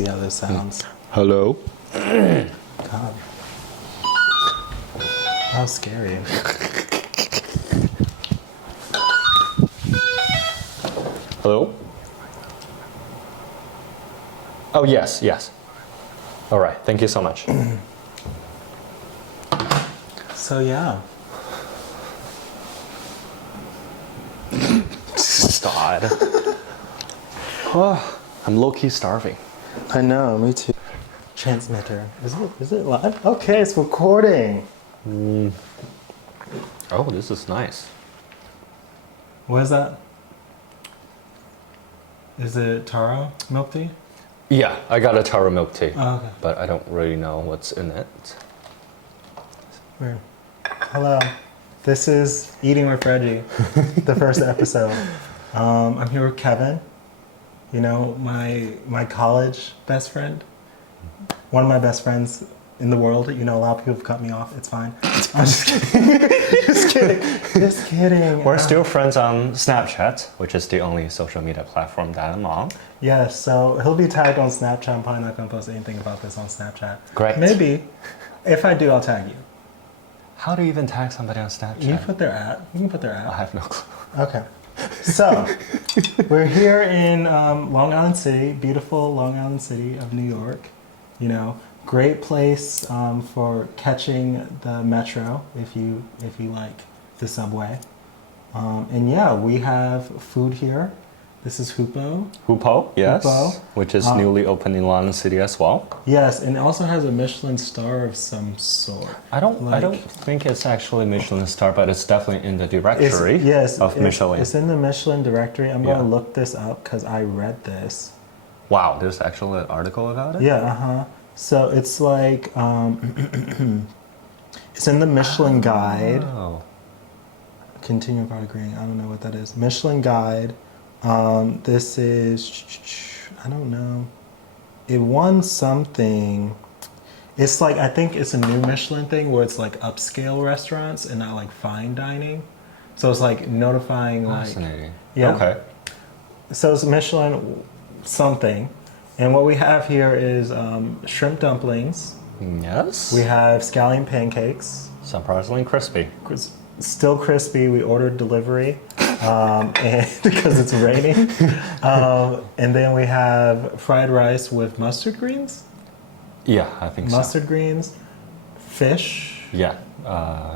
see how this sounds. Hello? God. How scary. Hello? Oh, yes, yes. All right, thank you so much. So yeah. God. Oh, I'm low-key starving. I know, me too. Transmitter. Is it live? Okay, it's recording. Oh, this is nice. What is that? Is it taro milk tea? Yeah, I got a taro milk tea, Oh, okay. but I don't really know what's in it. Weird. Hello. This is Eating with Reggie, the first episode. I'm here with Kevin. You know, my college best friend. One of my best friends in the world. You know, a lot of people have cut me off. It's fine. I'm just kidding. Just kidding. Just kidding. We're still friends on Snapchat, which is the only social media platform that I'm on. Yes, so he'll be tagged on Snapchat. I'm probably not going to post anything about this on Snapchat. Great. Maybe. If I do, I'll tag you. How do you even tag somebody on Snapchat? You put their at. You can put their I at. have no clue. Okay. So, we're here in Long Island City, beautiful Long Island City of New York. You know, great place for catching the metro if you like the subway. And yeah, we have food here. This is Hupo. Hupo, yes. Hupo. Which is newly opened in London City as well. Yes, and it also has a Michelin star of some sort. I don't think it's actually Michelin star, but it's definitely in the directory of Michelin. It's in the Michelin directory. I'm going to look this up because I read this. Wow, there's actually an article about it? Yeah, So it's like, it's in the Michelin Guide. Oh. Continue about agreeing. I don't know what that is. Michelin Guide. This is, I don't know. It won something. It's like, I think it's a new Michelin thing where it's like upscale restaurants and not like fine dining. So it's like notifying like. Fascinating. Yeah. Okay. So it's Michelin something. And what we have here is shrimp dumplings. Yes. We have scallion pancakes. Surprisingly crispy. Still crispy. We ordered delivery and because it's raining. And then we have fried rice with mustard greens. Yeah, I think Mustard greens, fish. Yeah,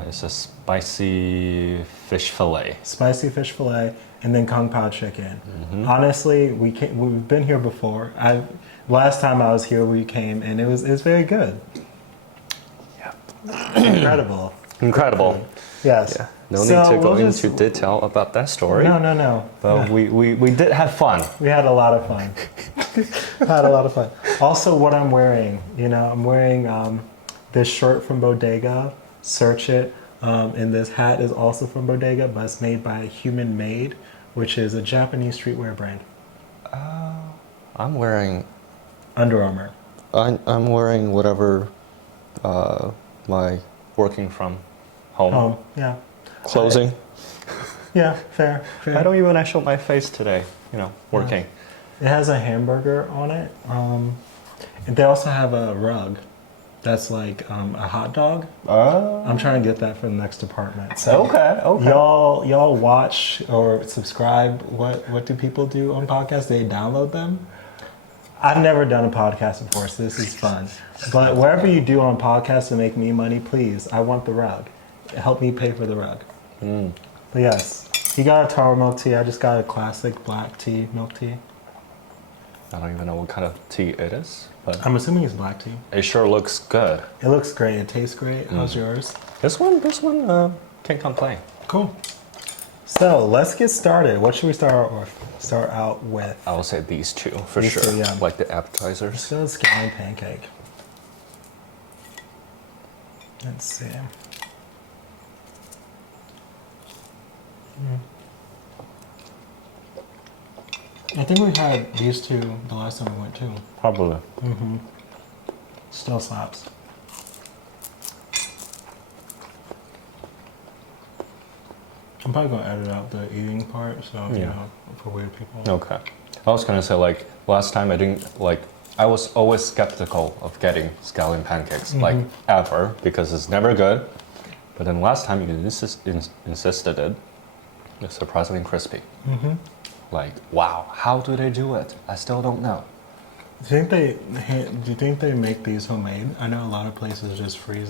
it's a spicy fish fillet. Spicy fish fillet, and then kung pao chicken. Honestly, we've been here before. Last time I was here, we came, and it was very good. Yeah. Incredible. Incredible. Yes. Yeah. No need to go into detail about that story. No. But we did have fun. We had a lot of fun. Had a lot of fun. Also, what I'm wearing, I'm wearing this shirt from Bodega. Search it. And this hat is also from Bodega, but it's made by Human Made, which is a Japanese streetwear brand. I'm wearing Under Armour. I'm wearing whatever my working from home. Yeah. Closing. Yeah, fair. I don't even show my face today, working. It has a hamburger on it. And they also have a rug that's like a hot dog. I'm trying to get that for the next apartment. So Okay. y'all watch or subscribe. What do people do on podcasts? They download them. I've never done a podcast before, so this is fun. But wherever you do on podcasts to make me money, please, I want the rug. Help me pay for the rug. But yes, he got a taro milk tea. I just got a classic black tea, milk tea. I don't even know what kind of tea it is, but I'm assuming it's black tea. it sure looks good. It looks great. It tastes great. How's yours? This one, can't complain. Cool. So let's get started. What should we start out with? I will say these two for These sure, two, yeah. like the appetizers. So let's get my pancake. Let's see. I think we had these two the last time we went too. Probably. Still slaps. I'm probably gonna edit out the eating part, so you know, for weird people. Okay. I was gonna say, like, last time I didn't I was always skeptical of getting scallion pancakes, like ever, because it's never good. But then last time you insisted it, it's surprisingly crispy. Like, wow, how do they do it? I still don't know. Do you think they make these homemade? I know a lot of places just freeze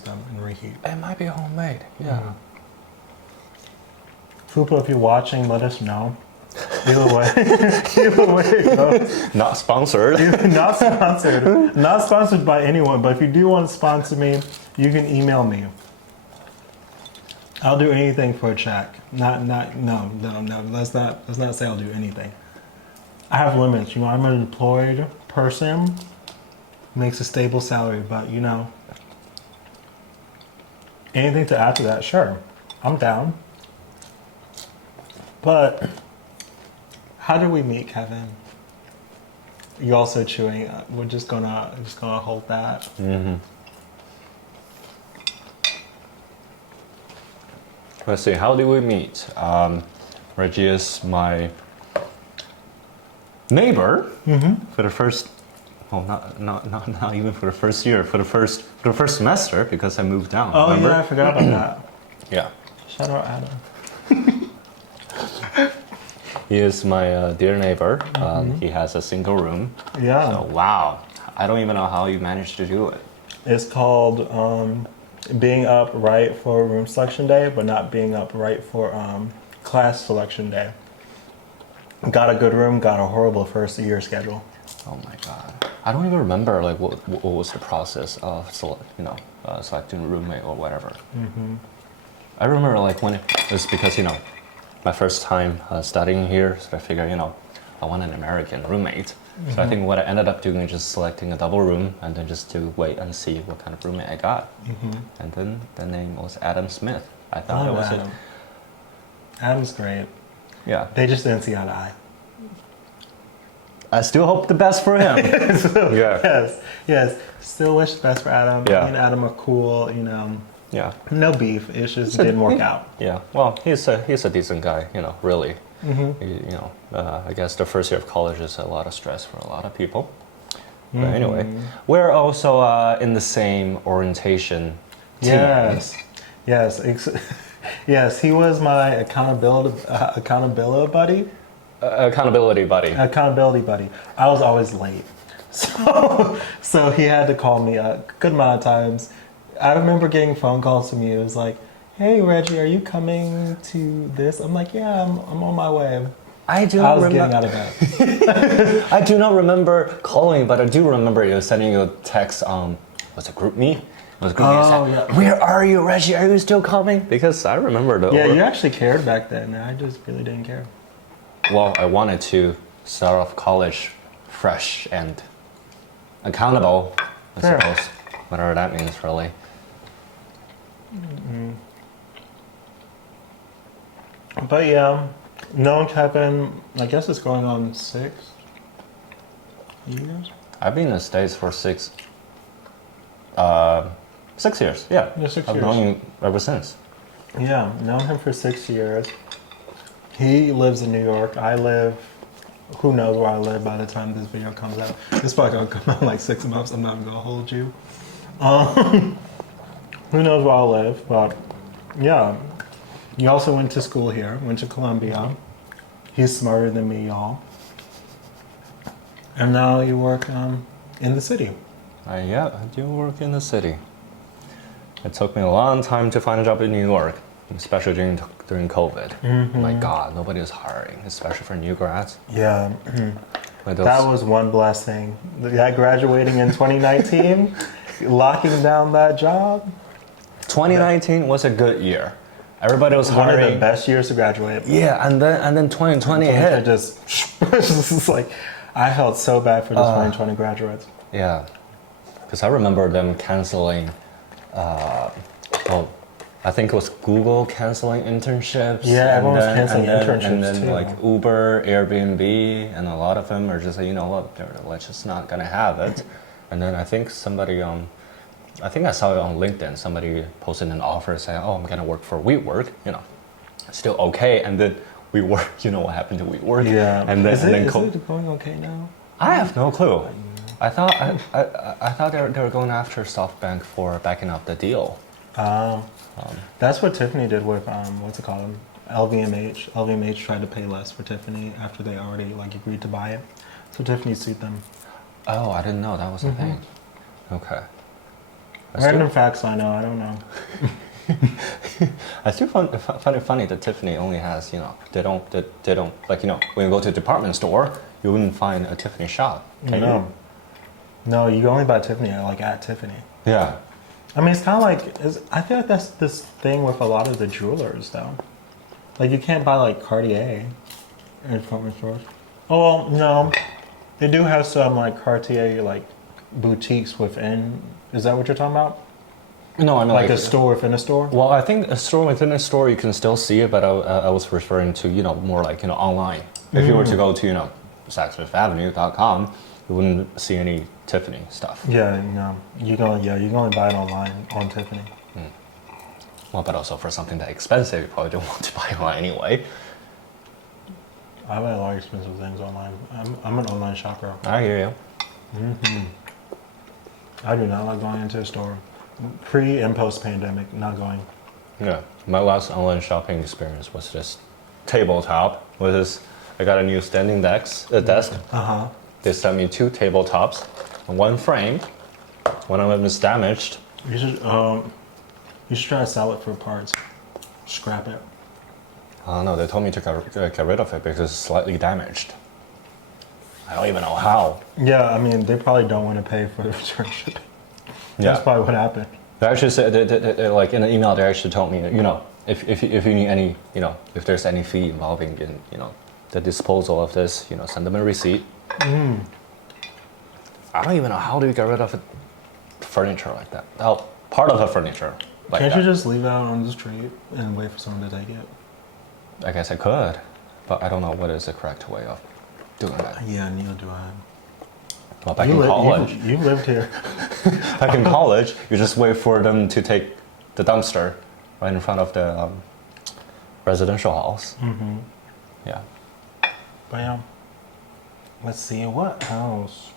them and reheat. It might be homemade, yeah. Fupa, if you're watching, let us know. Either way, no. Not sponsored. Not sponsored. Not sponsored by anyone, but if you do want to sponsor me, you can email me. I'll do anything for a check. No. Let's not say I'll do anything. I have limits. You know, I'm an employed person, makes a stable salary, but you know, anything to add to that, sure, I'm down. But how did we meet, Kevin? You also chewing. We're just gonna hold that. Let's see. How did we meet? Reggie is my neighbor for the first. Well, not even for the first year. For the first semester, because I moved down. Oh remember? yeah, I forgot about that. Yeah. Shout out Adam. He is my dear neighbor. He has a single room. Yeah. So, wow. I don't even know how you managed to do it. It's called being up right for room selection day, but not being up right for class selection day. Got a good room, got a horrible first year schedule. Oh my god. I don't even remember like what was the process of selecting a roommate or whatever. I remember like when it was because my first time studying here, so I figured I want an American roommate. So I think what I ended up doing is just selecting a double room and then just to wait and see what kind of roommate I got. And then the name was Adam Smith. I thought it was Adam. Adam's great. Yeah. They just didn't see eye to eye. I still hope the best for him. Yeah. Yes. Still wish the best for Adam. Yeah. Me and Adam are cool, Yeah. No beef. It just didn't work out. Yeah. Well, he's a decent guy, really. I guess the first year of college is a lot of stress for a lot of people. But anyway, we're also in the same orientation team. Yes. Yes, he was my accountability buddy. Accountability buddy. Accountability buddy. I was always late. So he had to call me a good amount of times. I remember getting phone calls from you. It was like, hey, Reggie, are you coming to this? I'm like, yeah, I'm on my way. I was getting out of bed. I do not remember calling, but I do remember you sending you a text on, was it GroupMe? It was GroupMe. Yeah. Where are you, Reggie? Are you still coming? Because I remember the... Yeah, you actually cared back then. I just really didn't care. Well, I wanted to start off college fresh and accountable, I suppose. Whatever that means, really. But yeah, known Kevin, I guess it's going on 6 years. I've been in the States for 6 years. Yeah, 6 years. I've known him ever since. Yeah, known him for 6 years. He lives in New York. I live, who knows where I live by the time this video comes out. This probably gonna come out in like 6 months. I'm not gonna hold you. Who knows where I live, but yeah. You also went to school here, went to Columbia. He's smarter than me, y'all. And now you work in the city. Yeah, I do work in the city. It took me a long time to find a job in New York, especially during COVID. My God, nobody is hiring, especially for new grads. Yeah, that was one blessing. That graduating in 2019, locking down that job. 2019 was a good year. Everybody was hiring. One of the best years to graduate. Yeah, and then 2020 hit. Just like, I felt so bad for the 2020 graduates. Yeah, because I remember them canceling. I think it was Google canceling internships. Yeah, everyone was canceling internships and then too. like Uber, Airbnb, and a lot of them are just like, you know what, they're just not gonna have it. And then I think somebody I think I saw it on LinkedIn. Somebody posted an offer saying, "Oh, I'm gonna work for WeWork." Still okay. And then WeWork, you know what happened to WeWork? Yeah. And then is it going okay now? I have no clue. I thought I thought they were going after SoftBank for backing up the deal. That's what Tiffany did with what's it called? LVMH. LVMH tried to pay less for Tiffany after they already like agreed to buy it. So Tiffany sued them. Oh, I didn't know that was a thing. Okay. Random facts I know. I don't know. I still find it funny that Tiffany only has, you know, they don't like, you know, when you go to a department store, you wouldn't find a Tiffany shop. Can you? No, you only buy Tiffany like at Tiffany. Yeah. I mean, it's kind of like I feel like that's this thing with a lot of the jewelers though. Like you can't buy like Cartier in department stores. Oh well, no, they do have some like Cartier like boutiques within. Is that what you're talking about? No, I mean Like a store within a store? Well, I think a store within a store you can still see it, but I was referring to, you know, more like, you know, online. If you were to go to, you know, SaxFifthAvenue.com, you wouldn't see any Tiffany stuff. Yeah, no. You can only buy it online on Tiffany. Well, but also for something that expensive, you probably don't want to buy online anyway. I buy a lot of expensive things online. I'm an online shopper. I hear you. I do not like going into a store. Pre and post pandemic, not going. Yeah, my last online shopping experience was this tabletop. With this, I got a new standing desk. They sent me 2 tabletops, and 1 framed. One of them is damaged. You should try to sell it for parts. Scrap it. I don't know. They told me to get rid of it because it's slightly damaged. I don't even know how. Yeah, I mean they probably don't want to pay for the return shipping. Yeah. That's probably what happened. They actually said, they, like in an email, they actually told me, you know, if you need any, you know, if there's any fee involving in, you know, the disposal of this, you know, send them a receipt. I don't even know how do you get rid of furniture like that. Oh, part of the furniture like Can't that. you just leave it out on the street and wait for someone to take it? I guess I could, but I don't know what is the correct way of doing that. Yeah, neither do I. Well, back in college, You lived here. back in college, you just wait for them to take the dumpster right in front of the residential halls. Yeah. But yeah. Let's see what else.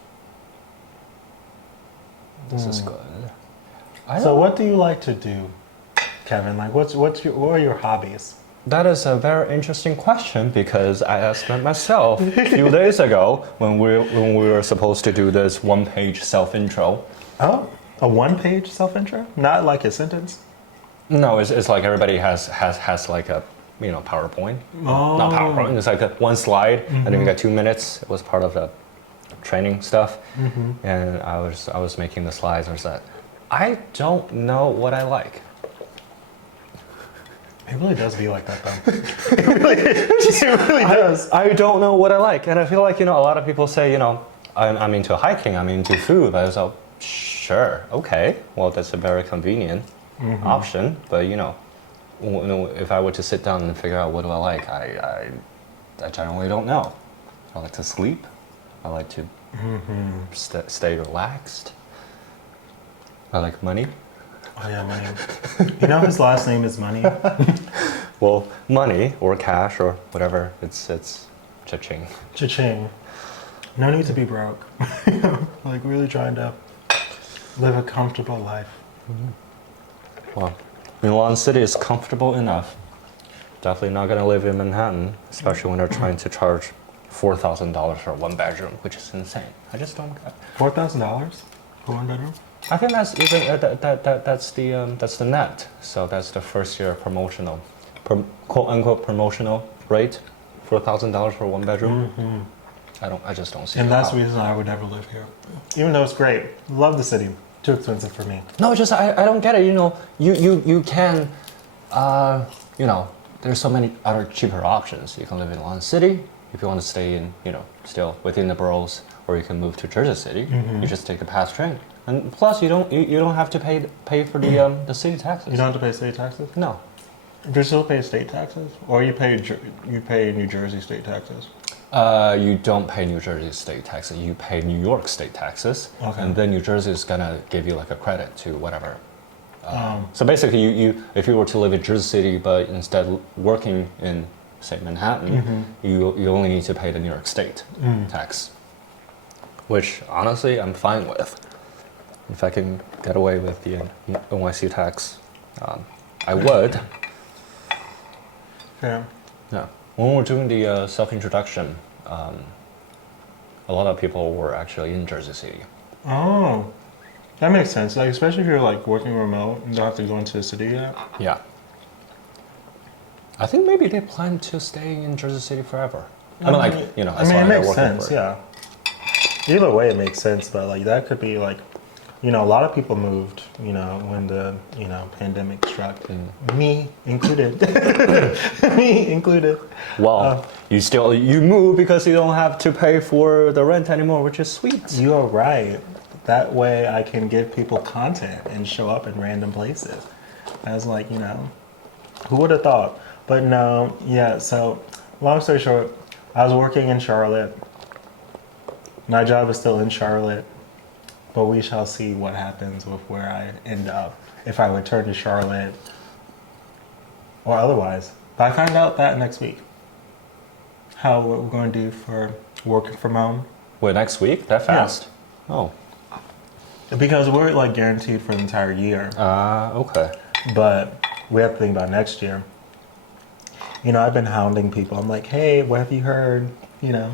This is good. So what do you like to do, Kevin? Like what are your hobbies? That is a very interesting question because I asked that myself a few days ago when we were supposed to do this 1-page self-intro. Oh, a 1-page self-intro? Not like a sentence? No, it's like everybody has like a, you know, PowerPoint. Not PowerPoint, it's like 1 slide and then you got 2 minutes. It was part of the training stuff. And I was making the slides and I said, I don't know what I like. It really does be like that though. It really does. I don't know what I like. And I feel like, you know, a lot of people say, you know, I'm into hiking, I'm into food. I was like, sure, okay. Well, that's a very convenient option. But, you know, if I were to sit down and figure out what do I like, I generally don't know. I like to sleep. I like to stay relaxed. I like money. Oh yeah, Money. You know his last name is Money? Well, money or cash or whatever, it's cha-ching. Cha-ching. No need to be broke. Like really trying to live a comfortable life. Well, Milan City is comfortable enough. Definitely not gonna live in Manhattan, especially when they're trying to charge $4,000 for a 1-bedroom, which is insane. I just don't get it. $4,000 for 1 bedroom? I think that's even that's the net. So that's the first year promotional, quote unquote promotional rate, $4,000 for a 1-bedroom. I just don't see. And that's how. the reason I would never live here. Even though it's great. Love the city. Too expensive for me. No, just I don't get it. You know, you can, you know, there's so many other cheaper options. You can live in London City if you want to stay in, you know, still within the boroughs, or you can move to Jersey City. You just take the pass train. And plus, you don't have to pay for the city taxes. You don't have to pay state taxes? No. Do you still pay state taxes? Or you pay New Jersey state taxes? You don't pay New Jersey state taxes. You pay New York state taxes, and then New Jersey is gonna give you like a credit to whatever. So basically, you if you were to live in Jersey City, but instead working in say Manhattan, you only need to pay the New York state tax. which honestly I'm fine with. If I can get away with the NYC tax, I would. Yeah. Yeah. When we're doing the self-introduction, a lot of people were actually in Jersey City. Oh, that makes sense. Like, especially if you're like working remote and don't have to go into the city yet. Yeah. I think maybe they plan to stay in Jersey City forever. I mean, like, you know, as long it as they're makes working sense. for it. Yeah. Either way, it makes sense. But like, that could be like, you know, a lot of people moved. You know, when the pandemic struck, me included. Me included. Well, you move because you don't have to pay for the rent anymore, which is sweet. You are right. That way, I can give people content and show up in random places. I was like, you know, who would have thought? But no, yeah. So, long story short, I was working in Charlotte. My job is still in Charlotte, but we shall see what happens with where I end up if I return to Charlotte or otherwise. But I find out that next week. What we're going to do for working from home. Wait, next week? That fast? Yeah. Oh. Because we're like guaranteed for the entire year. Okay. But we have to think about next year. You know, I've been hounding people. I'm like, hey, what have you heard? You know.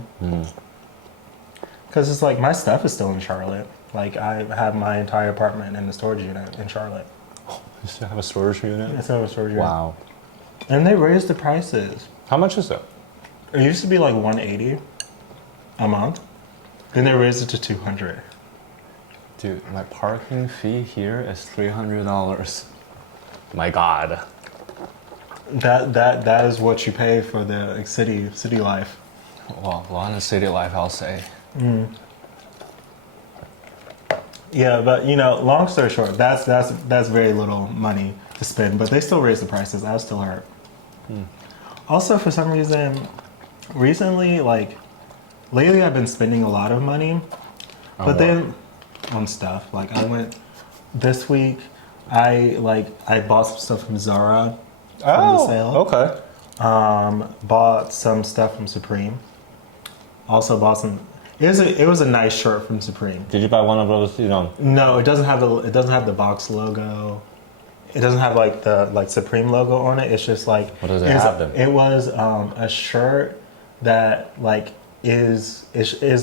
Because it's like my stuff is still in Charlotte. Like I have my entire apartment in the storage unit in Charlotte. You still have a storage unit? I still have a storage unit. Wow. And they raised the prices. How much is it? It used to be like $180 a month. Then they raised it to $200. Dude, my parking fee here is $300. My God. That is what you pay for the city life. Well, a lot of city life, I'll say. Yeah, but you know, long story short, that's very little money to spend. But they still raised the prices. I was still hurt. Also, for some reason, recently, like lately, I've been spending a lot of money, but then on stuff. Like I went this week. I bought some stuff from Zara from the sale. Okay. Bought some stuff from Supreme. Also bought some. It was a nice shirt from Supreme. Did you buy one of those? You know. No, it doesn't have the box logo. It doesn't have like the Supreme logo on it. It's just like what does it have then? It was a shirt that like is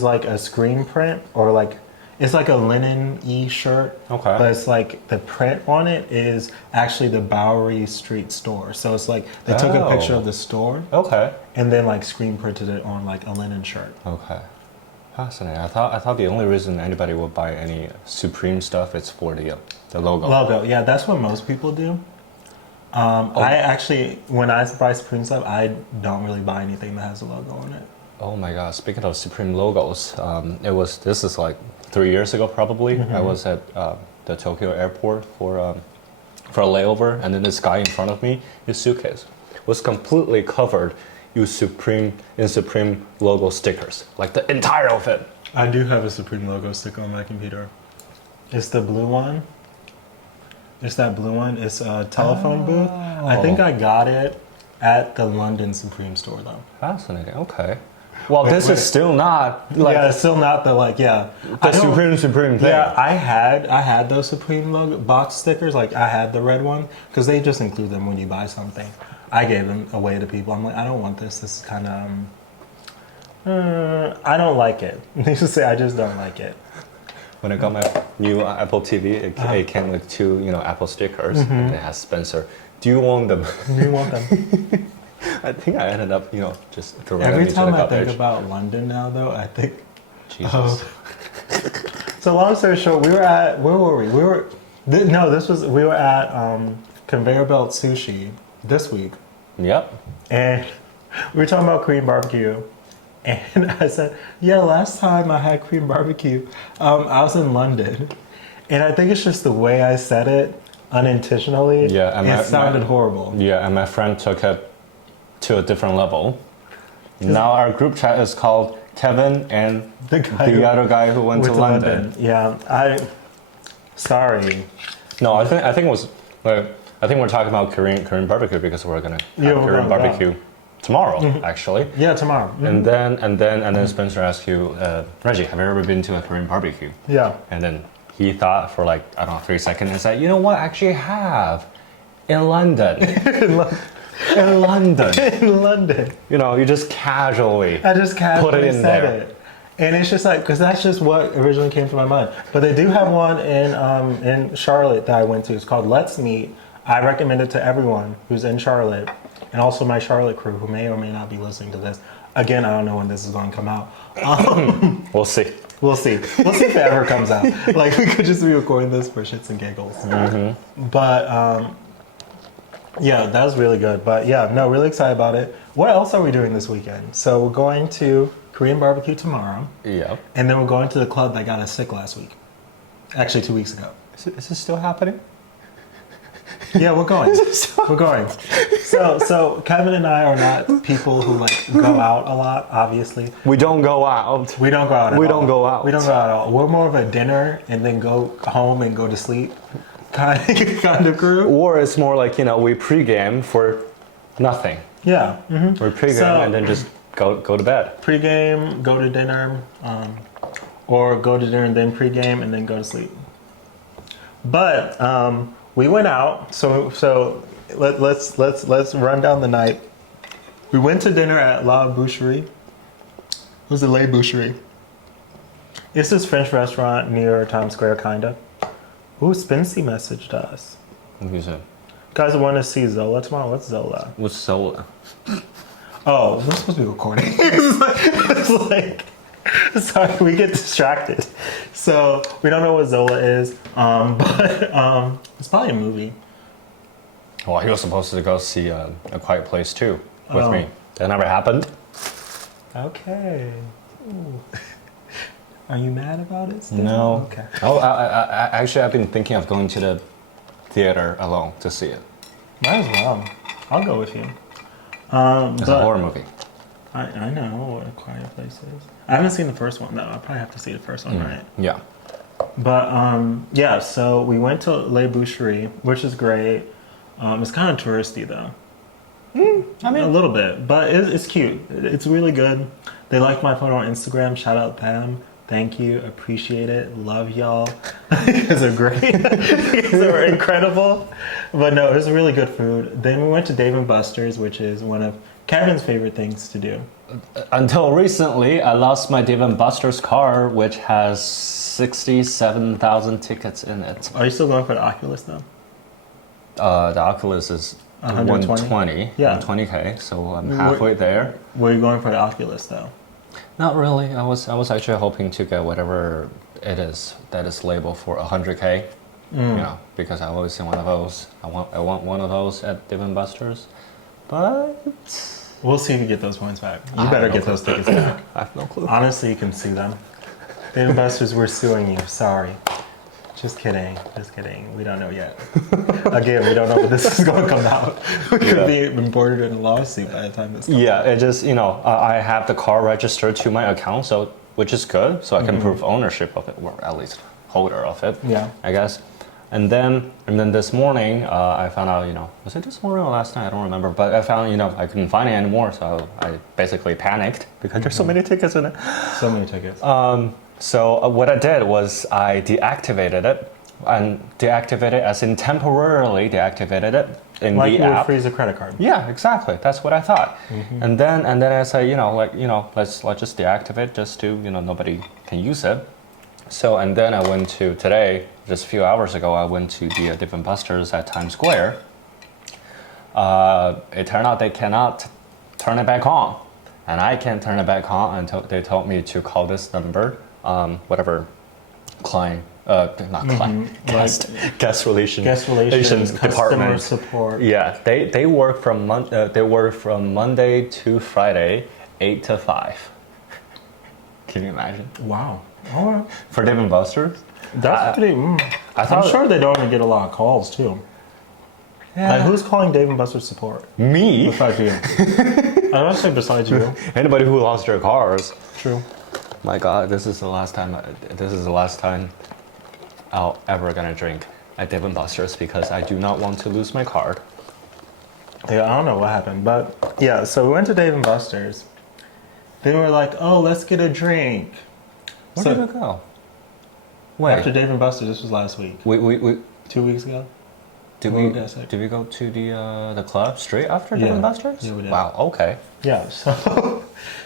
like a screen print or like it's like a linen-y shirt. Okay. But it's like the print on it is actually the Bowery Street store. So it's like they took a picture of the store. Okay. And then like screen printed it on like a linen shirt. Okay. Fascinating. I thought the only reason anybody would buy any Supreme stuff is for the logo. Logo, yeah, that's what most people do. I actually, when I buy Supreme stuff, I don't really buy anything that has a logo on it. Oh my God! Speaking of Supreme logos, this is like 3 years ago probably. I was at the Tokyo airport for a layover, and then this guy in front of me, his suitcase was completely covered in Supreme logo stickers, like the entire outfit. I do have a Supreme logo sticker on my computer. It's the blue one. It's that blue one. It's a telephone booth. I think I got it at the London Supreme store though. Fascinating. Okay. Well, this is still not like it's still not the Supreme thing. Yeah, I had those Supreme logo box stickers. Like I had the red one because they just include them when you buy something. I gave them away to people. I'm like, I don't want this. This is kind of I don't like it. They just say I just don't like it. When I got my new Apple TV, it came with 2 Apple stickers, and it has Spencer. Do you want them? Do you want them? I think I ended up, just throwing Every them into the time I garbage. think about London now, though, I think. Jesus. So long story short, where were we? We were at Conveyor Belt Sushi this week. Yep. And we were talking about Korean barbecue. And I said, yeah, last time I had Korean barbecue, I was in London. And I think it's just the way I said it unintentionally. Yeah, and it sounded horrible. Yeah, and my friend took it to a different level. Now our group chat is called Kevin and the other guy who went to London. Yeah, sorry. No, I think it was. I think we're talking about Korean barbecue because we're gonna have Korean barbecue tomorrow, actually. Yeah, tomorrow. And then Spencer asked you, Reggie, have you ever been to a Korean barbecue? Yeah. And then he thought for like, I don't know, 3 seconds and said, you know what, actually I have. In London. In London. In London. You know, you just casually I just casually put it in said there. it. And it's just like, because that's just what originally came to my mind. But they do have one in Charlotte that I went to. It's called Let's Meet. I recommend it to everyone who's in Charlotte. And also my Charlotte crew who may or may not be listening to this. Again, I don't know when this is going to come out. We'll see. We'll see. We'll see if it ever comes out. Like, we could just be recording this for shits and giggles. But, yeah, that was really good. But, yeah, no, really excited about it. What else are we doing this weekend? So, we're going to Korean barbecue tomorrow. Yep. And then we're going to the club that got us sick last week. Actually, 2 weeks ago. Is this still happening? Yeah, we're going. We're going. So Kevin and I are not people who like go out a lot, obviously. We don't go out. We don't go out at all. We don't go out. We don't go out at all. We're more of a dinner and then go home and go to sleep kind of crew. Or it's more like, you know, we pregame for nothing. Yeah. Mm-hmm. We pregame and then just go to bed. Pregame, go to dinner, or go to dinner and then pregame and then go to sleep. But we went out, so let's run down the night. We went to dinner at La Boucherie. It was the La Boucherie. It's this French restaurant near Times Square, kinda. Ooh, Spency messaged us. What did you say? Guys, want to see Zola tomorrow? What's Zola? What's Zola? Oh, we're supposed to be recording. it's like sorry, we get distracted. So we don't know what Zola is, but it's probably a movie. Well, he was supposed to go see A Quiet Place too with me. That never happened. Okay. Ooh. Are you mad about it still? No. Okay. Oh, actually, I've been thinking of going to the theater alone to see it. Might as well. I'll go with you. It's a horror movie. I know what A Quiet Place is. I haven't seen the first one though. I'll probably have to see the first one, right? Yeah. But yeah, so we went to Le Boucherie, which is great. It's kind of touristy though. I mean, a little bit, but it's cute. It's really good. They liked my photo on Instagram. Shout out them. Thank you. Appreciate it. Love y'all. You guys are great. You guys are incredible. But no, it was really good food. Then we went to Dave & Buster's, which is one of Kevin's favorite things to do. Until recently, I lost my Dave & Buster's card, which has 67,000 tickets in it. Are you still going for the Oculus though? The Oculus is 120. Yeah. 120K, so I'm halfway there. Were you going for the Oculus though? Not really. I was actually hoping to get whatever it is that is labeled for 100K. You know, because I always see one of those. I want one of those at Dave & Buster's, but We'll see if you get those points back. You better get those tickets back. I have no clue. Honestly, you can sue them. Dave & Buster's, we're suing you. Sorry. Just kidding. Just kidding. We don't know yet. Again, we don't know when this is going to come out. We could be embroidered in a lawsuit by the time this comes out. Yeah, it just, you know, I have the car registered to my account, so which is good, so I can prove ownership of it, or at least holder of it. Yeah. I guess. And then this morning, I found out, you know, was it this morning or last night? I don't remember. But I found, you know, I couldn't find it anymore, so I basically panicked because there's so many tickets in it. So many tickets. So what I did was I deactivated it, and deactivated as in temporarily deactivated it in like the you would app. freeze a credit card. Yeah, exactly. That's what I thought. And then I said, let's just deactivate just to, you know, nobody can use it. So, and then I went to today, just a few hours ago, I went to the Dave & Buster's at Times Square. It turned out they cannot turn it back on. And I can't turn it back on until they told me to call this number, whatever client, not client, guest relations customer department. support. Yeah, they work from Monday to Friday, 8 to 5. Can you imagine? Wow. All right. For Dave & Buster's? That's pretty. I'm sure they don't even get a lot of calls too. Yeah. Like, who's calling Dave & Buster's support? Me? Besides you. I would say besides you. Anybody who lost their cars. True. My God, this is the last time I'll ever gonna drink at Dave & Buster's because I do not want to lose my card. Yeah, I don't know what happened, but yeah. So we went to Dave and Buster's. Then we were like, oh, let's get a drink. Where So did we go? Wait, after Dave and Buster's, this was last week. we 2 weeks ago. did What we were you gonna say? did we go to the club straight after Yeah. Dave and Buster's? Yeah, we did. Wow. Okay. Yeah. So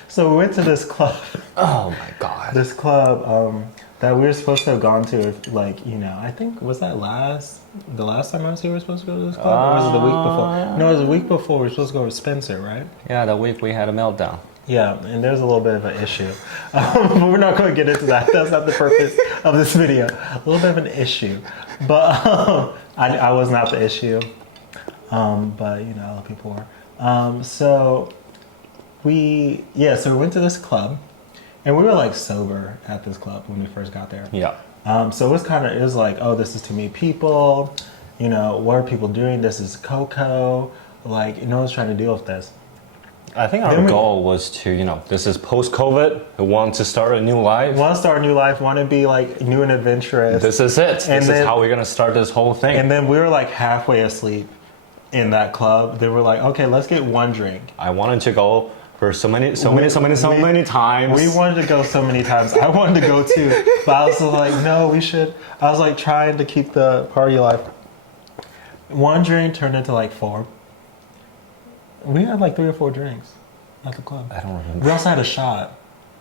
so we went to this club. Oh my god. This club that we were supposed to have gone to, like, you know, I think, was that the last time I was here we were supposed to go to this club? Or was it the week before? No, it was the week before we were supposed to go with Spencer, right? Yeah, that week we had a meltdown. Yeah, and there's a little bit of an issue. But we're not going to get into that. That's not the purpose of this video. A little bit of an issue. But I was not the issue. But, you know, other people were. So we went to this club. And we were like sober at this club when we first got there. Yeah. So it was like, oh, this is too many people. You know, what are people doing? This is Coco. Like, no one's trying to deal with this. I think our goal was to, you know, this is post-COVID. We want to start a new life. Want to start a new life, want to be like new and adventurous. This is it. This is how we're going to start this whole thing. And then we were like halfway asleep in that club. They were like, okay, let's get one drink. I wanted to go for so many times. We wanted to go so many times. I wanted to go too. But I was like, no, we should. I was like trying to keep the party alive. One drink turned into like 4. We had like 3 or 4 drinks at the club. I don't remember. We also had a shot.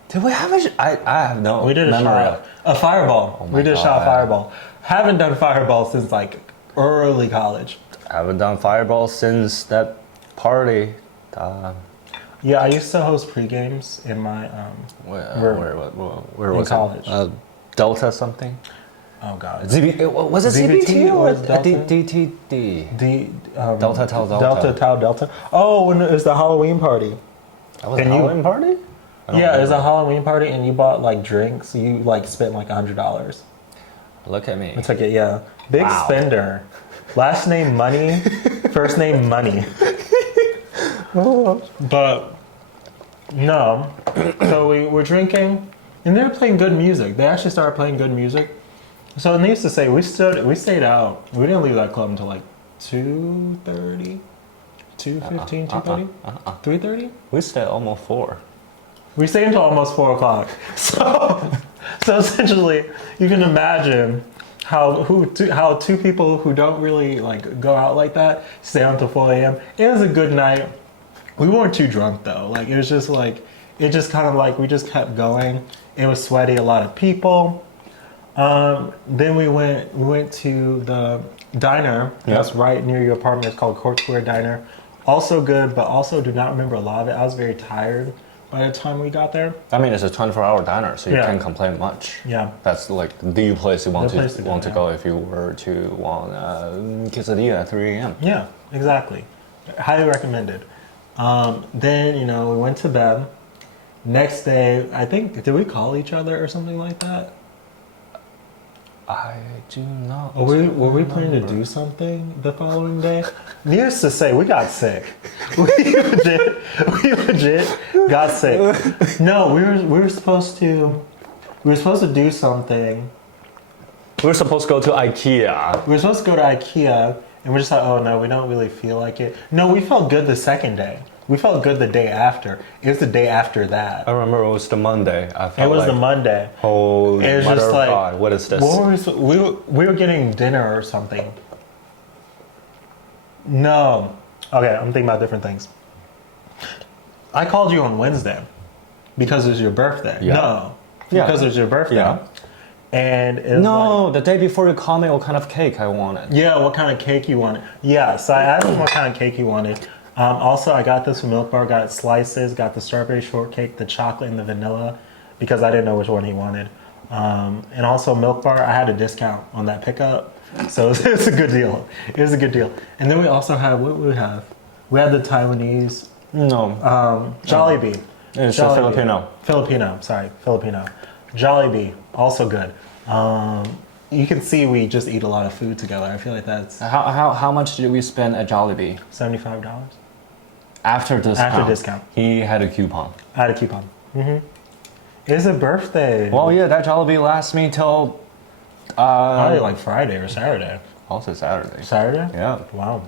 Did we have a I have no We did a memory shot. of. A fireball. Oh my We did a shot of God. fireball. Haven't done fireball since like early college. I haven't done fireball since that party. Yeah, I used to host pre-games in my Where was college. it? Delta something? oh god. Was it ZBT CBT or or Delta? DTD? Delta Tau Delta. Delta Tau Delta. Oh, when it was the Halloween party. That was a And you- Halloween party? I don't Yeah, it was a remember. Halloween party, and you bought like drinks. You like spent like $100. Look at me. I took it. Yeah, big Wow. spender. Last name Money, first name Money. But no, so we were drinking, and they were playing good music. They actually started playing good music. So needless to say, we stayed out. We didn't leave that club until like 2:30, 2:15, 2:30, 3:30. We stayed almost 4. We stayed until almost 4 o'clock. So essentially, you can imagine how two people who don't really like go out like that stay until 4 a.m. It was a good night. We weren't too drunk though. Like it was just like it just kind of like we just kept going. It was sweaty, a lot of people. Then we went to the diner that's right near your apartment. It's called Court Square Diner. Also good, but also do not remember a lot of it. I was very tired by the time we got there. I mean, it's a 24-hour diner, so you Yeah. can't complain much. Yeah. That's like the place you want The place to go, to yeah. go if you were to want quesadilla at 3 a.m. Yeah, exactly. Highly recommended. Then, you know, we went to bed. Next day, I think, did we call each other or something like that? I do not. Or were we planning to do something the following day? Needless to say, we got sick. We legit got sick. No, we were supposed to do something. We were supposed to go to IKEA. We were supposed to go to IKEA, and we're just like, oh no, we don't really feel like it. No, we felt good the second day. We felt good the day after. It was the day after that. I remember it was the Monday. I felt It was like, the Monday. holy It was mother just of like, God, what is this? What were we were getting dinner or something. No. Okay, I'm thinking about different things. I called you on Wednesday because it was your birthday. Yeah. No. Yeah. Because it was your birthday. Yeah. And it was No, the day before you called me what kind of cake I wanted. yeah, what kind of cake you wanted. Yeah, so I asked him what kind of cake he wanted. Also, I got this from Milk Bar, got slices, got the strawberry shortcake, the chocolate, and the vanilla because I didn't know which one he wanted. And also Milk Bar, I had a discount on that pickup. So it was a good deal. It was a good deal. And then we also had, what did we have? We had the Taiwanese No. Jollibee. It's a Jollibee. Filipino. Filipino. Jollibee, also good. You can see we just eat a lot of food together. I feel like that's How much did we spend at Jollibee? $75. After discount. After discount. He had a coupon. I had a coupon. It's a birthday. Well, yeah, that Jollibee lasts me till Probably like Friday or Saturday. also Saturday. Saturday? Yeah. Wow.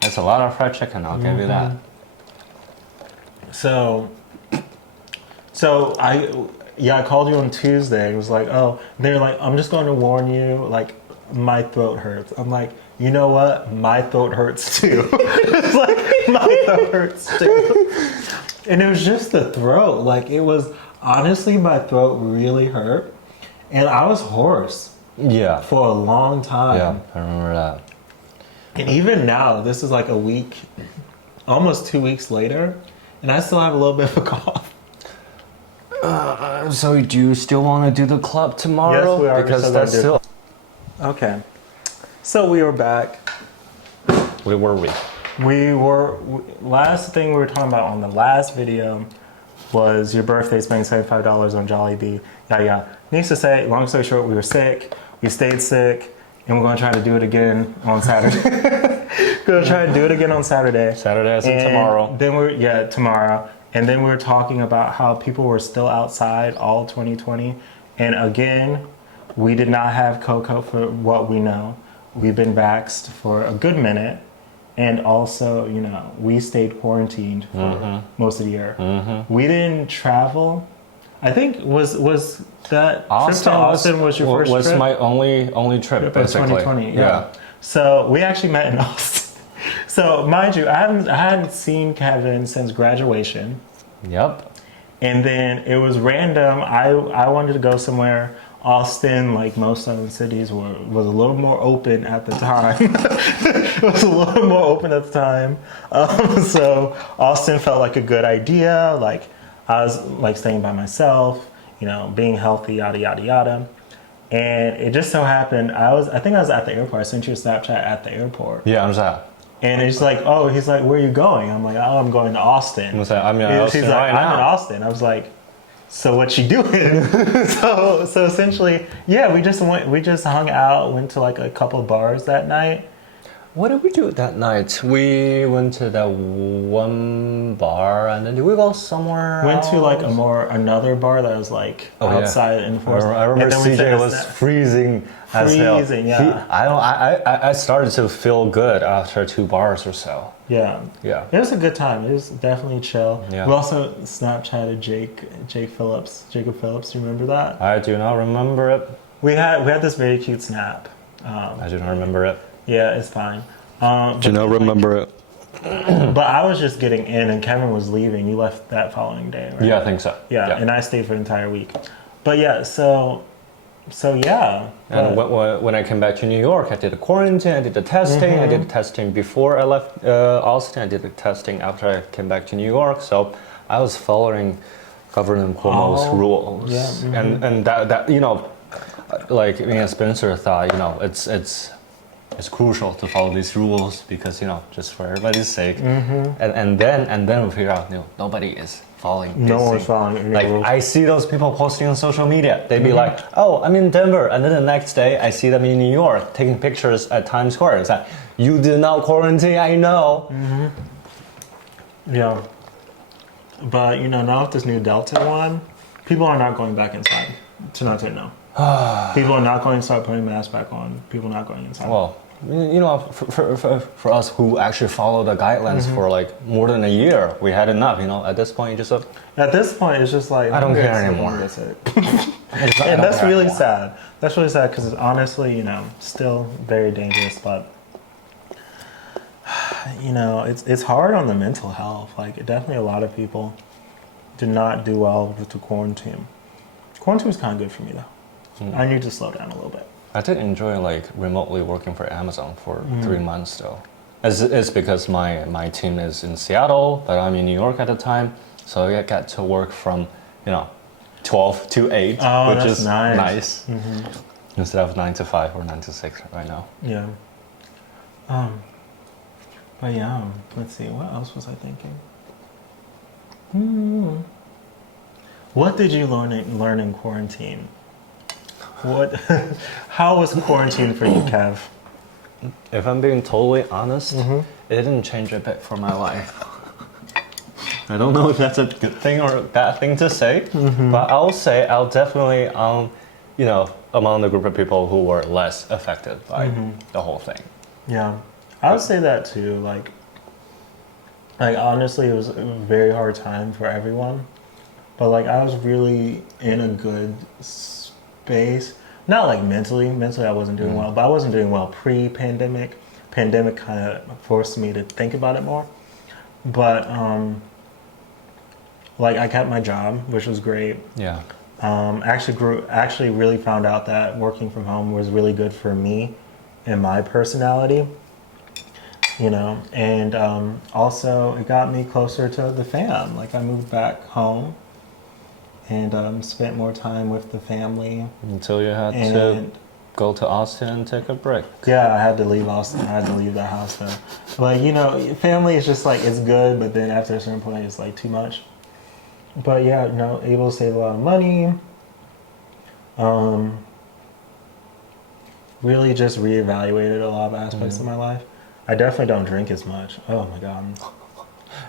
That's a lot of fried chicken. I'll give you that. So I called you on Tuesday. It was like, oh, they're like, I'm just going to warn you, like, my throat hurts. I'm like, you know what? My throat hurts too. It's like, my throat hurts too. And it was just the throat. Like, it was, honestly, my throat really hurt. And I was hoarse Yeah. for a long time. Yeah, I remember that. And even now, this is like a week, almost 2 weeks later, and I still have a little bit of a cough. So do you still want to do the club tomorrow? Yes, we are. Because that's still... Okay. So we were back. Where were we? Last thing we were talking about on the last video was your birthday, spending $75 on Jollibee. Yeah. Needless to say, long story short, we were sick. We stayed sick. And we're going to try to do it again on Saturday. We're going to try to do it again on Saturday. Saturday as in tomorrow. Then tomorrow. And then we were talking about how people were still outside all 2020. And again, we did not have Coco for what we know. We've been vaxxed for a good minute. And also, you know, we stayed quarantined for most of the year. We didn't travel. I think was that trip to Austin was your first trip? Was my only trip, basically. 2020, yeah. So we actually met in Austin. So mind you, I hadn't seen Kevin since graduation. Yep. And then it was random. I wanted to go somewhere. Austin, like most southern cities, was a little more open at the time. It was a little more open at the time. So Austin felt like a good idea. Like I was like staying by myself, you know, being healthy, yada yada yada. And it just so happened I think I was at the airport. I sent you a Snapchat at the airport. Yeah, I'm sad. And it's like, oh, he's like, where are you going? I'm like, oh, I'm going to Austin. I'm in Austin He's like, right now. I'm in Austin. I was like, so what you doing? so essentially, yeah, we just hung out, went to like a couple of bars that night. What did we do that night? We went to that one bar, and then did we go somewhere Went else? to like another bar that was like outside in the forest. I remember And then we CJ took a was freezing as hell. yeah. I started to feel good after 2 bars or so. Yeah. Yeah. It was a good time. It was definitely chill. Yeah. We also Snapchatted Jacob Phillips. Do you remember that? I do not remember it. We had this very cute snap. I do not remember it. Yeah, it's fine. Do not remember it. But I was just getting in, and Kevin was leaving. You left that following day, right? Yeah, I think so. Yeah, and I stayed for the entire week. But yeah, so yeah. And when I came back to New York, I did the quarantine, I did the testing. I did the testing before I left Austin. I did the testing after I came back to New York. So I was following Governor Cuomo's rules. Yeah, And that you know, like me and Spencer thought, you know, it's crucial to follow these rules because, you know, just for everybody's sake. And then we figure out, you know, nobody is following these No one's things. following any Like rules. I see those people posting on social media. They'd be like, "Oh, I'm in Denver," and then the next day I see them in New York taking pictures at Times Square. It's like, you did not quarantine, I know. Yeah. But, you know, now with this new Delta one, people are not going back inside. Tonight, no. People are not going to start putting masks back on. People are not going inside. Well, you know, for us who actually follow the guidelines for like more than a year, we had enough. You know, at this point, At this point, it's just like... I don't care anymore. That's it. And that's really sad. That's really sad because it's honestly, you know, still very dangerous. But, you know, it's hard on the mental health. Like, definitely a lot of people did not do well with the quarantine. Quarantine was kind of good for me, though. I need to slow down a little bit. I did enjoy like remotely working for Amazon for 3 months though. It's because my team is in Seattle, but I'm in New York at the time, so I got to work from, you know, 12 to 8, which that's is nice. instead of 9 to 5 or 9 to 6 right now. Yeah. But yeah, let's see. What else was I thinking? What did you learn in quarantine? How was quarantine for you, Kev? If I'm being totally honest, it didn't change a bit for my life. I don't know if that's a good thing or a bad thing to say, but I'll definitely, you know, among the group of people who were less affected by the whole thing. Yeah. I would say that too. Like honestly, it was a very hard time for everyone. But like I was really in a good space. Not like mentally. Mentally, I wasn't doing well, but I wasn't doing well pre-pandemic. Pandemic kind of forced me to think about it more. But like I kept my job, which was great. Yeah. Actually really found out that working from home was really good for me and my personality, you know, and also it got me closer to the fam. Like I moved back home and spent more time with the family. Until you had to go to Austin and take a break. Yeah, I had to leave Austin. I had to leave that house though. Like, you know, family is just like, it's good, but then after a certain point, it's like too much. But yeah, you know, able to save a lot of money. Really just reevaluated a lot of aspects of my life. I definitely don't drink as much. Oh my God.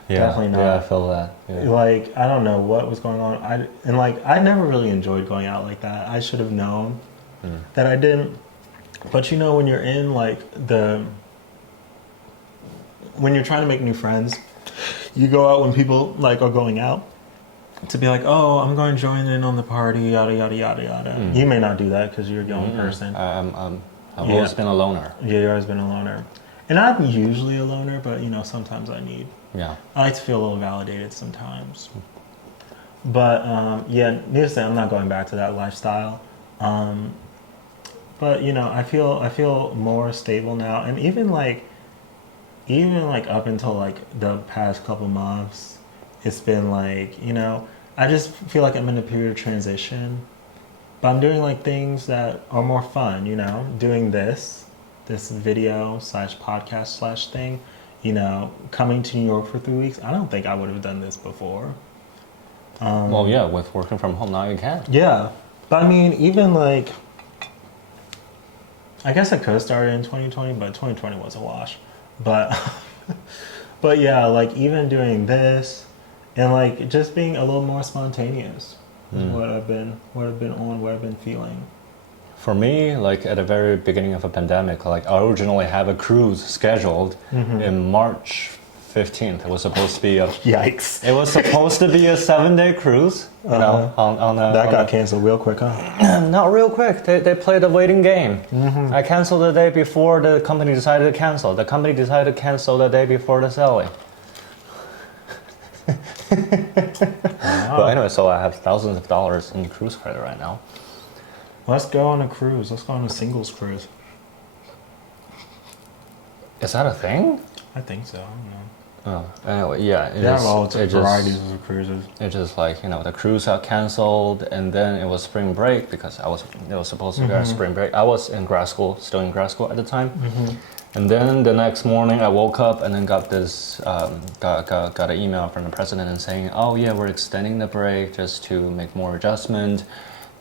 Yeah, Definitely not. Yeah, I feel that. Yeah. Like, I don't know what was going on. I never really enjoyed going out like that. I should have known that I didn't. But you know, when you're in like when you're trying to make new friends, you go out when people like are going out to be like, oh, I'm going to join in on the party, yada, yada, yada, yada. You may not do that because you're a young person. I've always been a loner. Yeah, you've always been a loner. And I'm usually a loner, but you know, sometimes I like to feel a little validated sometimes. But yeah, needless to say, I'm not going back to that lifestyle. But you know, I feel more stable now, and even like up until like the past couple months, it's been like, you know, I just feel like I'm in a period of transition. But I'm doing like things that are more fun, you know, doing this video / podcast / thing, you know, coming to New York for 3 weeks. I don't think I would have done this before. Well, yeah, with working from home now you can. Yeah, but I mean, even like, I guess I could have started in 2020, but 2020 was a wash. But, but yeah, like even doing this and like just being a little more spontaneous is what I've been on, what I've been feeling. For me, like at the very beginning of a pandemic, like I originally have a cruise scheduled in March 15th. It was supposed to be Yikes. It was supposed to be a 7-day cruise. You know, that got canceled real quick, huh? Not real quick. They played a waiting game. I canceled the day before the company decided to cancel. The company decided to cancel the day before the sailing. But anyway, so I have thousands of dollars in cruise credit right now. Let's go on a cruise. Let's go on a singles cruise. Is that a thing? I think so. I don't know. Oh, anyway, yeah. They have all varieties of cruises. It's just like, you know, the cruise got canceled, and then it was spring break because it was supposed to be a spring break. I was in grad school, still in grad school at the time. And then the next morning I woke up and then got this, got an email from the president and saying, oh yeah, we're extending the break just to make more adjustment.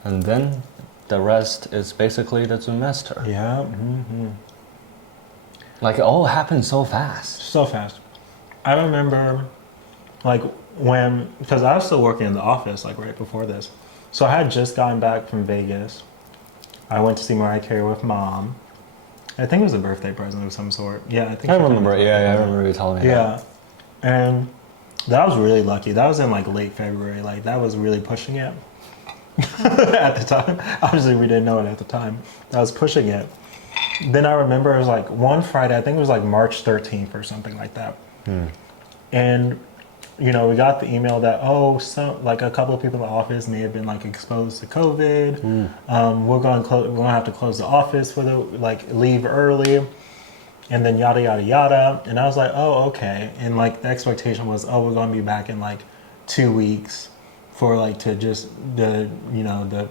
And then the rest is basically the semester. Yeah. Like it all happened so fast. So fast. I remember, like, because I was still working in the office, like, right before this. So I had just gotten back from Vegas. I went to see Mariah Carey with Mom. I think it was a birthday present of some sort. Yeah, I think. I remember. Yeah, I remember you telling me. Yeah, and that was really lucky. That was in like late February. Like that was really pushing it at the time. Obviously, we didn't know it at the time. I was pushing it. Then I remember it was like one Friday. I think it was like March 13th or something like that. And you know, we got the email that like a couple of people in the office may have been like exposed to COVID. We're gonna have to close the office for leave early, and then yada yada yada. And I was like, oh, okay. And like the expectation was, we're gonna be back in like 2 weeks for like the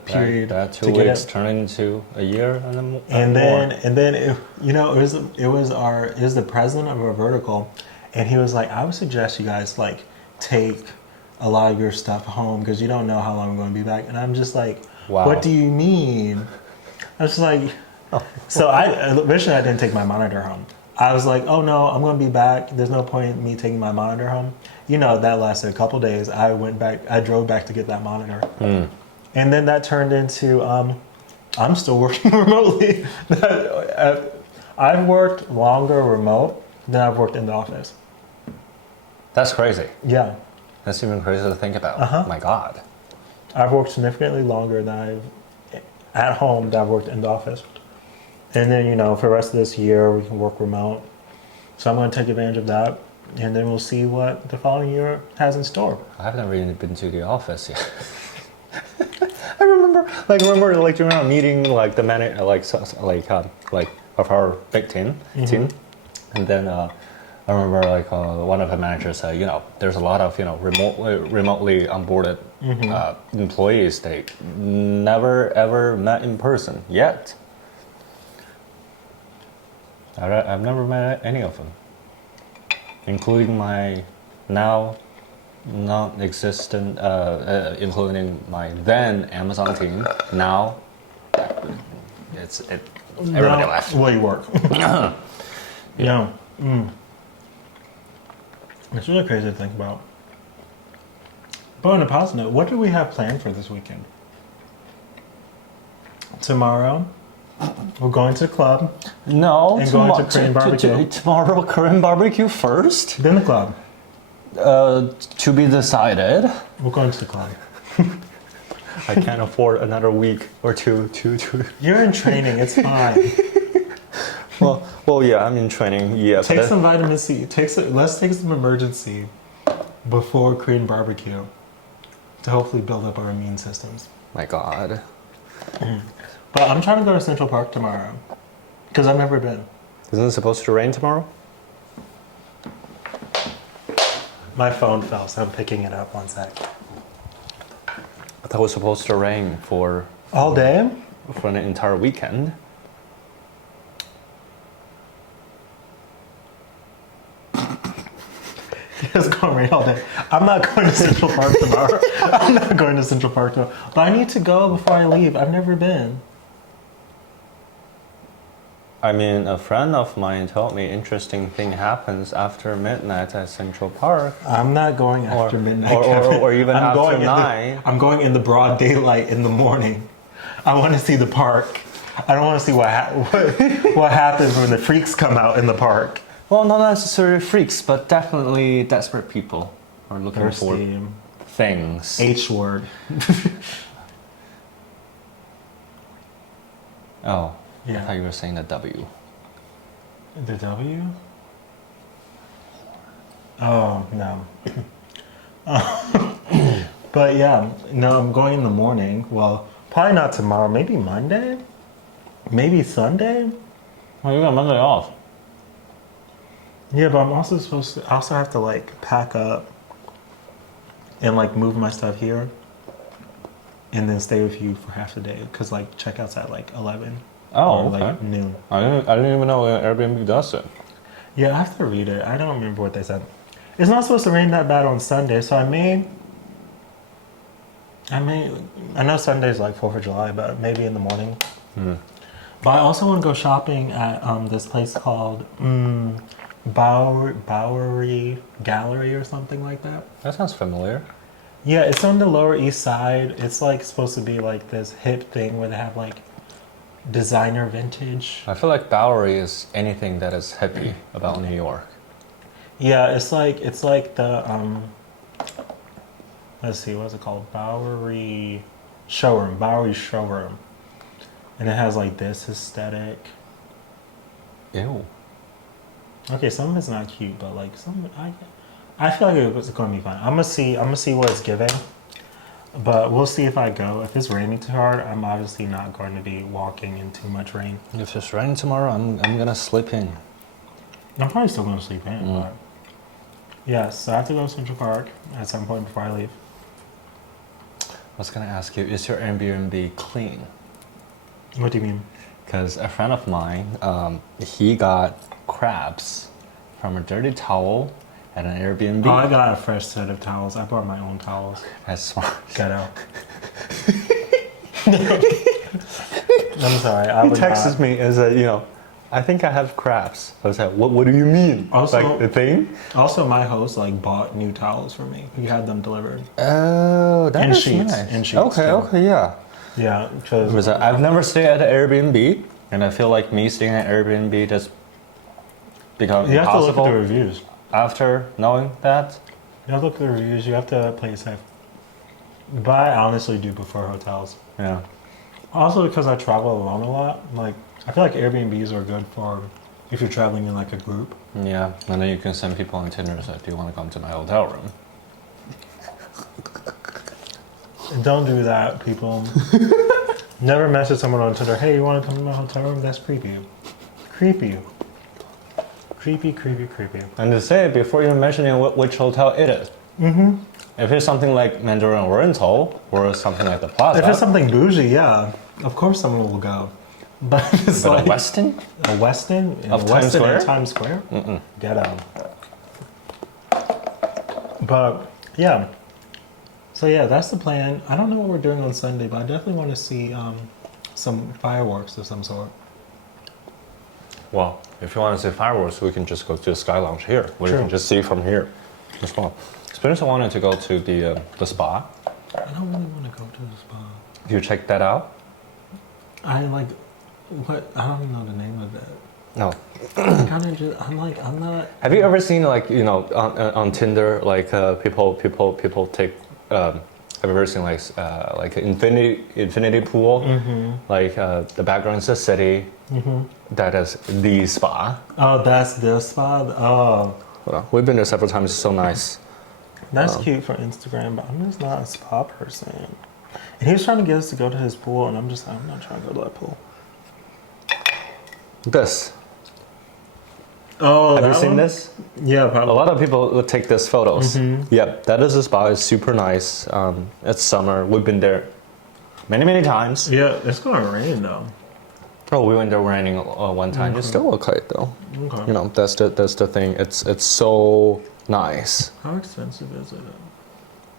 period. That 2 weeks turned into a year and then it was the president of our vertical. And he was like, I would suggest you guys like take a lot of your stuff home because you don't know how long I'm going to be back. And I'm just like, wow. What do you mean? I was just like, so originally I didn't take my monitor home. I was like, oh no, I'm going to be back. There's no point in me taking my monitor home. You know, that lasted a couple days. I drove back to get that monitor. And then that turned into, I'm still working remotely. I've worked longer remote than I've worked in the office. That's crazy. Yeah. That's even crazy to think about. Uh-huh. My God. I've worked significantly longer than at home than I've worked in the office. And then, for the rest of this year, we can work remote. So I'm going to take advantage of that. And then we'll see what the following year has in store. I haven't really been to the office yet. I remember during our meeting, like the manager, like of our big team, and then I remember one of the managers said, there's a lot of remotely onboarded employees they never ever met in person yet. I've never met any of them, including my now non-existent, including my then Amazon team. Now, everybody left. Where you work. Yeah. It's really crazy to think about. But on a positive note, what do we have planned for this weekend? Tomorrow, we're going to the club. No, and going to Korean barbecue. Tomorrow, Korean barbecue first. Then the club. To be decided. We're going to the club. I can't afford another week or two to. You're in training. It's fine. Well, yeah, I'm in training. Yeah. Take some vitamin C. Let's take some emergency before Korean barbecue to hopefully build up our immune systems. My God. But I'm trying to go to Central Park tomorrow because I've never been. Isn't it supposed to rain tomorrow? My phone fell, so I'm picking it up. One sec. I thought it was supposed to rain for All day? an entire weekend. It's going to rain all day. I'm not going to Central Park tomorrow. I'm not going to Central Park tomorrow. But I need to go before I leave. I've never been. I mean, a friend of mine told me interesting thing happens after midnight at Central Park. I'm not going after midnight. Or even after 9. I'm going in the broad daylight in the morning. I want to see the park. I don't want to see what happens when the freaks come out in the park. Well, not necessarily freaks, but definitely desperate people are looking for things. H word. Oh, Yeah. I thought you were saying the W. The W? Oh, no. But yeah, no, I'm going in the morning. Well, probably not tomorrow. Maybe Monday? Maybe Sunday? Well, you got Monday off. Yeah, but I'm also I also have to pack up and move my stuff here and then stay with you for half the day because checkout's at 11. Oh, or okay. Noon. I didn't even know Airbnb does it. Yeah, I have to read it. I don't remember what they said. It's not supposed to rain that bad on Sunday, so I know Sunday's 4th of July, but maybe in the morning. But I also want to go shopping at this place called Bowery Gallery or something like that. That sounds familiar. Yeah, it's on the Lower East Side. It's supposed to be this hip thing where they have designer vintage. I feel like Bowery is anything that is hippie about New York. Yeah, it's the let's see, what's it called? Bowery Showroom. And it has this aesthetic. Ew. Okay, some of it's not cute, but I feel like it's going to be fun. I'm gonna see what it's giving, but we'll see if I go. If it's raining too hard, I'm obviously not going to be walking in too much rain. If it's raining tomorrow, I'm gonna sleep in. I'm probably still going to sleep in, but yes, so I have to go to Central Park at some point before I leave. I was gonna ask you, is your Airbnb clean? What do you mean? Because a friend of mine, he got crabs from a dirty towel at an Airbnb. Oh, I got a fresh set of towels. I brought my own towels. That's smart. Get out. I'm sorry. I He would texted not. me and said, I think I have crabs. I was like, what do you mean? Also- the thing? Also, my host bought new towels for me. He had them delivered. Oh, that's sheets, nice. and sheets, too. Okay, yeah. Yeah, because I've never stayed at an Airbnb, And I feel like me staying at Airbnb just become You have to look at impossible the reviews. after knowing that. You have to look at the reviews. You have to play it safe. But I honestly do prefer hotels. Yeah. Also because I travel alone a lot. Like, I feel like Airbnbs are good for if you're traveling in like a group. Yeah, and then you can send people on Tinder so do you want to come to my hotel room? Don't do that, people. Never message someone on Tinder, hey, you want to come to my hotel room? That's creepy. Creepy. Creepy, creepy, creepy. And to say it before even mentioning which hotel it is. Mm-hmm. If it's something like Mandarin Oriental or something like the Plaza. If it's something bougie, yeah, of course someone will go. But if it's but like a Westin? a Westin? Of a Times Westin Square? in Times Square? Mm-mm. Get out. But, yeah. So, yeah, that's the plan. I don't know what we're doing on Sunday, but I definitely want to see some fireworks of some sort. Well, if you want to see fireworks, we can just go to the Sky Lounge here, where you True. can just see from here as well. Spencer wanted to go to the spa. I don't really want to go to the spa. You check that out? I like, what? I don't even know the name of it. No. I kind of just, I'm not. Have you ever seen like on Tinder like people take have you ever seen like infinity pool like the background is a city that is the spa. Oh, that's the spa? Oh. Well, we've been there several times. It's so nice. That's cute for Instagram, but I'm just not a spa person. And he was trying to get us to go to his pool, and I'm just like, I'm not trying to go to that pool. This. Oh, Have you that seen one? this? Yeah, A probably. lot of people will take these photos. Yep, that is a spa. It's super nice. It's summer. We've been there many times. Yeah, it's gonna rain though. Oh, we went there raining one time. It's still okay though. Okay. You know, that's the thing. It's so nice. How expensive is it?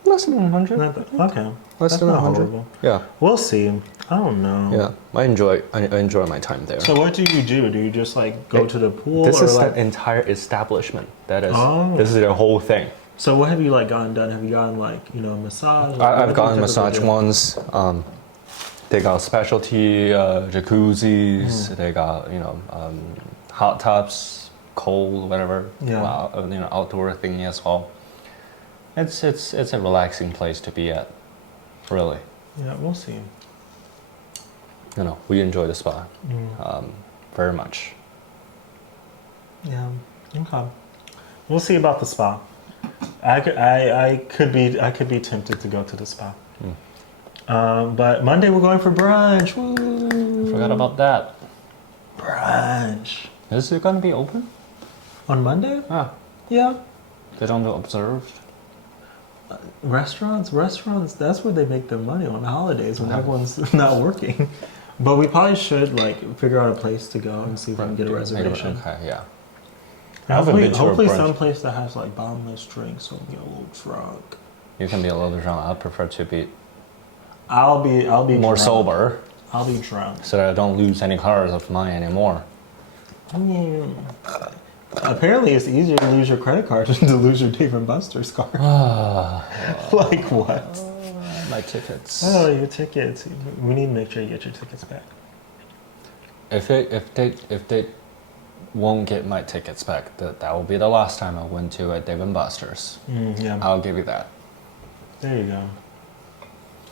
Less than 100. Not that, okay. Less That's than not 100. horrible. Yeah, We'll see. I don't know. yeah. I enjoy my time there. So what do you do? Do you just like go to the pool, This or is like? the entire establishment. That is. Oh. This is the whole thing. So what have you like gotten done? Have you gotten like a massage? I've gotten a massage once. They got specialty jacuzzis. They got hot tubs, cold, whatever. Yeah. Outdoor thingy as well. It's a relaxing place to be at. Really. Yeah, we'll see. We enjoy the spa very much. Yeah. Okay. We'll see about the spa. I could be tempted to go to the spa. But Monday we're going for brunch. Woo! Forgot about that. Brunch. Is it gonna be open? On Monday? Ah, Yeah. they don't do observed. Restaurants, that's where they make their money on holidays when everyone's not working. But we probably should like figure out a place to go and see if we can get a reservation. Okay, yeah. And I haven't been to a hopefully brunch. some place that has like bottomless drinks so we can get a little drunk. You can be a little drunk. I prefer to be I'll be more drunk. sober I'll be drunk. so that I don't lose any cards of mine anymore. I mean, apparently it's easier to lose your credit card than to lose your Dave and Buster's card. Like what? My tickets. Oh, your tickets. We need to make sure you get your tickets back. If they won't get my tickets back, that will be the last time I went to a Dave and Buster's. Yeah. I'll give you that. There you go.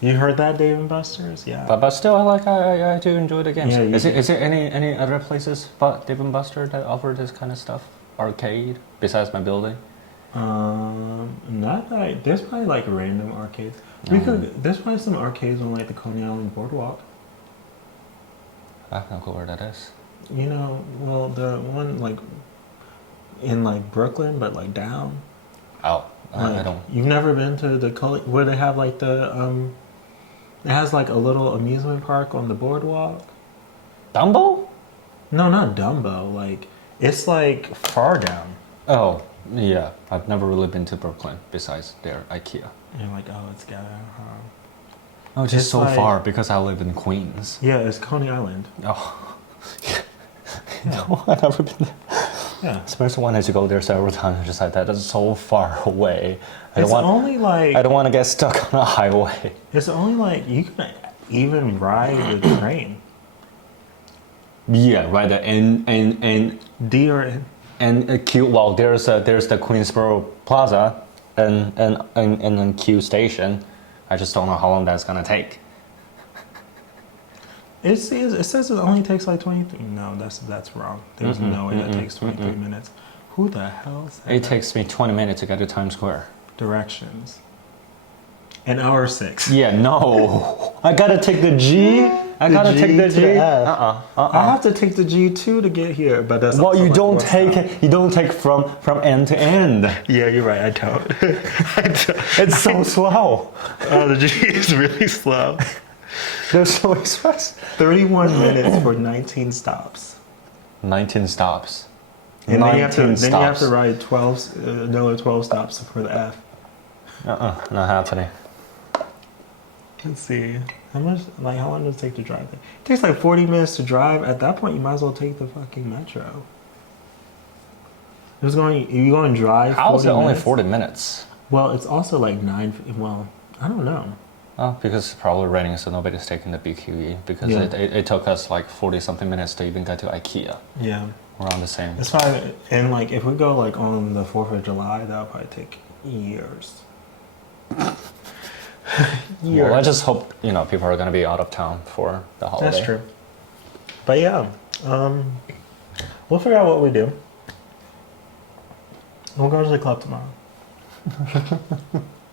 You heard that, Dave and Buster's? Yeah. But still, I do enjoy the games. Yeah, you Is there any other places but Dave and Buster that offer this kind of stuff? Arcade besides my building? Not that. There's probably like random arcades. There's probably some arcades on like the Coney Island Boardwalk. I have no clue where that is. Well, the one like in like Brooklyn, but like down. Oh, I Like, don't. You've never been to the where they have like it has like a little amusement park on the boardwalk. Dumbo? No, not Dumbo. Like it's like far down. Oh, yeah. I've never really been to Brooklyn besides their IKEA. And you're like, oh, it's got. Oh, it's just It's so like- far because I live in Queens. Yeah, it's Coney Island. Oh. No, I've never been there. Yeah. Spencer wanted to go there several times, just like that. That's so far away. I It's only like. don't want to get stuck on a highway. It's only like you can even ride the train. Yeah, right. And D or N? and Q. Well, there's the Queensboro Plaza, and then Q station. I just don't know how long that's gonna take. It says it only takes like 23. No, that's wrong. There's no way that takes 23 minutes. Who the hell said It that? takes me 20 minutes to get to Times Square. Directions. An hour 6. Yeah, no. I gotta take the G. I gotta G take the to G. the F. I have Uh-uh. to take the G2 to get here, but that's Well, also you like don't one take stop. you don't take from end to end. Yeah, you're right. I don't. I don't. It's so slow. Oh, the G is really slow. They're so express. 31 minutes for 19 stops. 19 stops. And then you have to 19 then you have stops. to ride 12 another 12 stops for the F. Not happening. Let's see. How long does it take to drive there? It takes like 40 minutes to drive. At that point, you might as well take the fucking metro. You're going to drive. How is it 40 only minutes? 40 minutes? Well, it's also like 9. Well, I don't know. Oh, because it's probably raining, so nobody's taking the BQE. Because Yeah. it took us like 40 something minutes to even get to IKEA. Yeah. We're on the same. It's probably, and like if we go like on the 4th of July, that'll probably take years. Well, I just hope people are gonna be out of town for the holiday. That's true. But yeah, we'll figure out what we do. We'll go to the club tomorrow.